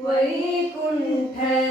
वैकुण्ठनारायणा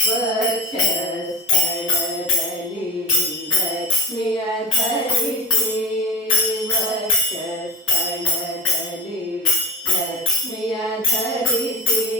ವಕ್ಷಸ್ಥಳದಲ್ಲಿ ಲಕ್ಷ್ಮಿಯ ಧರಿಸಿ ವಕ್ಷಸ್ಥಳದಲ್ಲಿ ಲಕ್ಷ್ಮಿಯ ಧರಿಸಿ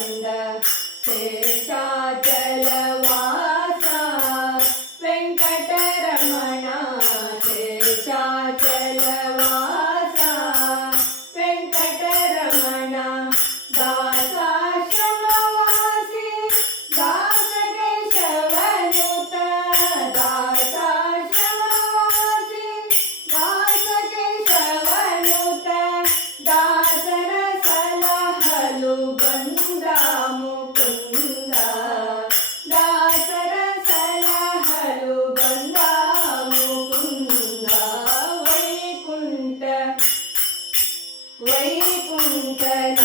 ण्ड వైపుంకన